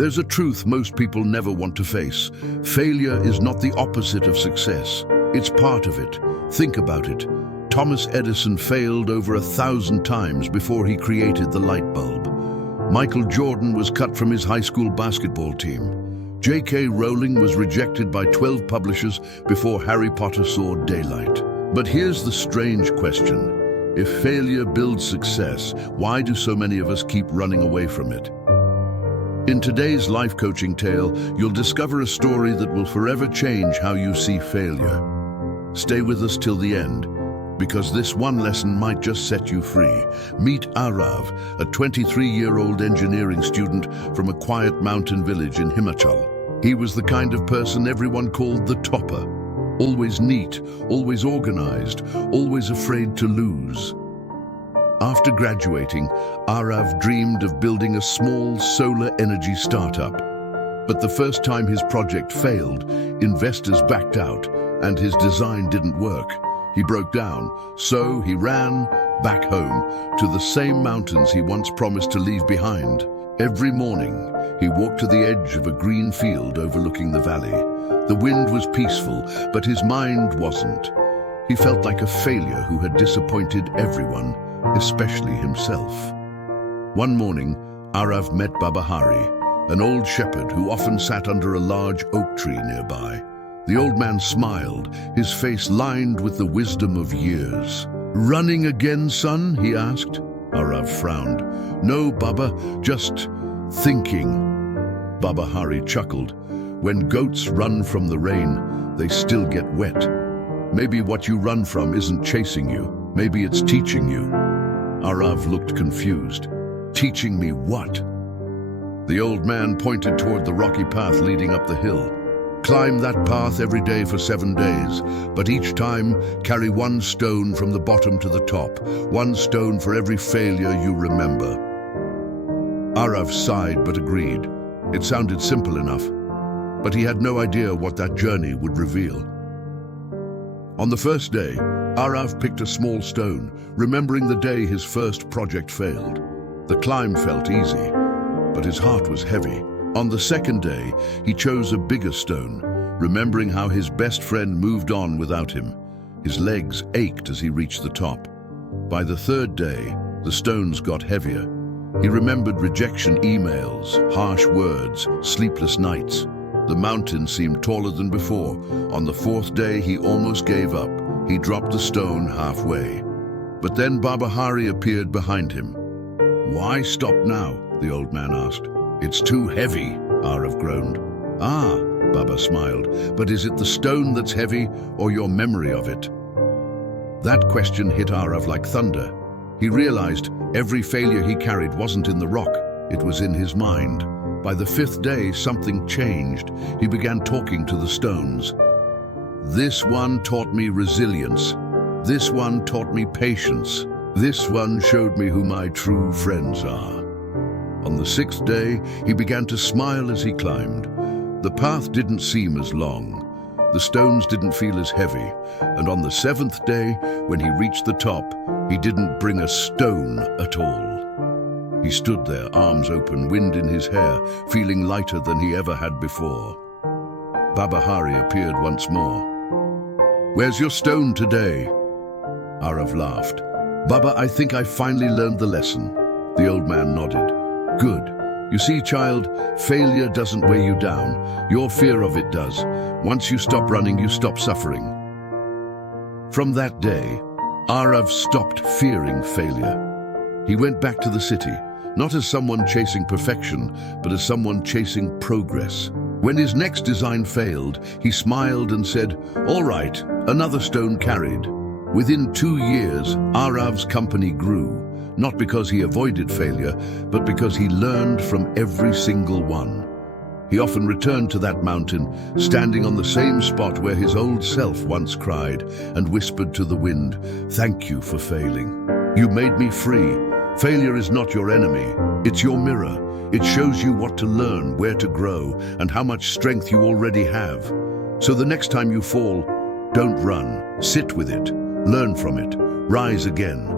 There's a truth most people never want to face. Failure is not the opposite of success. It's part of it. Think about it. Thomas Edison failed over 1,000 times before he created the light bulb. Michael Jordan was cut from his high school basketball team. J.K. Rowling was rejected by 12 publishers before Harry Potter saw daylight. But here's the strange question. If failure builds success, why do so many of us keep running away from it? In today's life coaching tale, you'll discover a story that will forever change how you see failure. Stay with us till the end, because this one lesson might just set you free. Meet Arav, a 23-year-old engineering student from a quiet mountain village in Himachal. He was the kind of person everyone called the topper. Always neat, always organized, always afraid to lose. After graduating, Arav dreamed of building a small solar energy startup. But the first time his project failed, investors backed out, and his design didn't work. He broke down, so he ran back home to the same mountains he once promised to leave behind. Every morning, he walked to the edge of a green field overlooking the valley. The wind was peaceful, but his mind wasn't. He felt like a failure who had disappointed everyone, especially himself. One morning, Arav met Baba Hari, an old shepherd who often sat under a large oak tree nearby. The old man smiled, his face lined with the wisdom of years. "Running again, son?" he asked. Arav frowned. "No, Baba, just thinking." Baba Hari chuckled. "When goats run from the rain, they still get wet. Maybe what you run from isn't chasing you. Maybe it's teaching you." Arav looked confused. "Teaching me what?" The old man pointed toward the rocky path leading up the hill. "Climb that path every day for 7 days, but each time carry 1 stone from the bottom to the top, 1 stone for every failure you remember." Arav sighed but agreed. It sounded simple enough, but he had no idea what that journey would reveal. On the first day, Arav picked a small stone, remembering the day his first project failed. The climb felt easy, but his heart was heavy. On the second day, he chose a bigger stone, remembering how his best friend moved on without him. His legs ached as he reached the top. By the third day, the stones got heavier. He remembered rejection emails, harsh words, sleepless nights. The mountain seemed taller than before. On the fourth day, he almost gave up. He dropped the stone halfway. But then Baba Hari appeared behind him. "Why stop now?" the old man asked. "It's too heavy," Arav groaned. "Ah," Baba smiled, "but is it the stone that's heavy or your memory of it?" That question hit Arav like thunder. He realized every failure he carried wasn't in the rock, it was in his mind. By the 5th day, something changed. He began talking to the stones. "This one taught me resilience. This one taught me patience. This one showed me who my true friends are." On the 6th day, he began to smile as he climbed. The path didn't seem as long. The stones didn't feel as heavy. And on the 7th day, when he reached the top, he didn't bring a stone at all. He stood there, arms open, wind in his hair, feeling lighter than he ever had before. Baba Hari appeared once more. "Where's your stone today?" Arav laughed. "Baba, I think I finally learned the lesson." The old man nodded. "Good. You see, child, failure doesn't weigh you down. Your fear of it does. Once you stop running, you stop suffering." From that day, Arav stopped fearing failure. He went back to the city, not as someone chasing perfection, but as someone chasing progress. When his next design failed, he smiled and said, "All right, another stone carried." Within 2 years, Arav's company grew, not because he avoided failure, but because he learned from every single one. He often returned to that mountain, standing on the same spot where his old self once cried and whispered to the wind, "Thank you for failing. You made me free. Failure is not your enemy, it's your mirror. It shows you what to learn, where to grow, and how much strength you already have. So the next time you fall, don't run, sit with it, learn from it, rise again.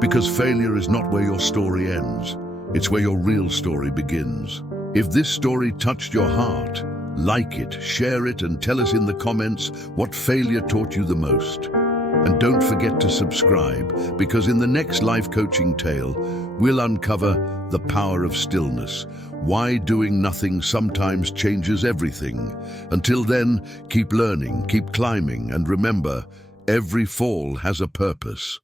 Because failure is not where your story ends, it's where your real story begins." If this story touched your heart, like it, share it, and tell us in the comments what failure taught you the most. And don't forget to subscribe, because in the next life coaching tale, we'll uncover the power of stillness, why doing nothing sometimes changes everything. Until then, keep learning, keep climbing, and remember, every fall has a purpose.